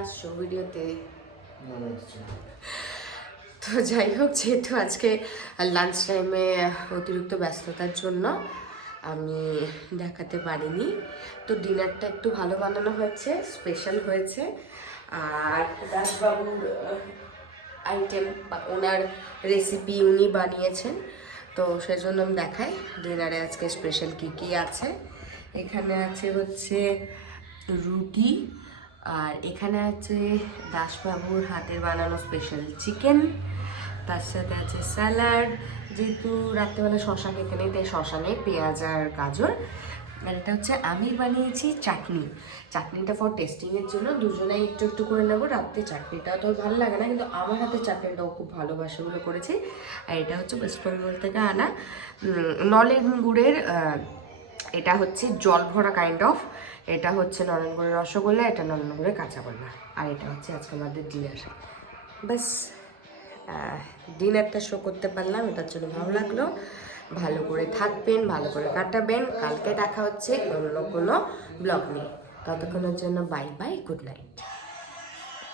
আসছো ভিডিওতে। তো যাই হোক, যেহেতু আজকে লাঞ্চ টাইমে অতিরিক্ত ব্যস্ততার জন্য আমি দেখাতে পারিনি, তো ডিনারটা একটু ভালো বানানো হয়েছে, স্পেশাল হয়েছে। আর দাসবাবুর আইটেম বা ওনার রেসিপি উনি বানিয়েছেন, তো সেজন্য আমি দেখাই ডিনারে আজকে স্পেশাল কী কী আছে। এখানে আছে হচ্ছে রুটি, আর এখানে আছে দাসবাবুর হাতের বানানো স্পেশাল চিকেন, তার সাথে আছে স্যালাড, যেহেতু রাত্রেবেলা শশা খেতে নেই তাই শশা নেই, পেঁয়াজ আর গাজর। আর এটা হচ্ছে আমি বানিয়েছি চাটনি, চাটনিটা ফর টেস্টিংয়ের জন্য, দুজনেই একটু একটু করে নেবো। রাত্রে চাটনিটা তো ভালো লাগে না, কিন্তু আমার হাতের চাটনিটাও খুব ভালোবাসে বলে করেছি। আর এটা হচ্ছে ওয়েস্ট বেঙ্গল থেকে আনা নলেন গুড়ের, এটা হচ্ছে জল ভরা কাইন্ড অফ, এটা হচ্ছে নলেন গুড়ের রসগোল্লা, এটা নলেন গুড়ের কাঁচাগোল্লা। আর এটা হচ্ছে আজকে আমাদের ডিনার। ব্যাস, ডিনারটা শো করতে পারলাম, এটার জন্য ভালো লাগলো। ভালো করে থাকবেন, ভালো করে কাটাবেন। কালকে দেখা হচ্ছে অন্য কোনো ব্লগ নিয়ে। ততক্ষণের জন্য বাই বাই, গুড নাইট।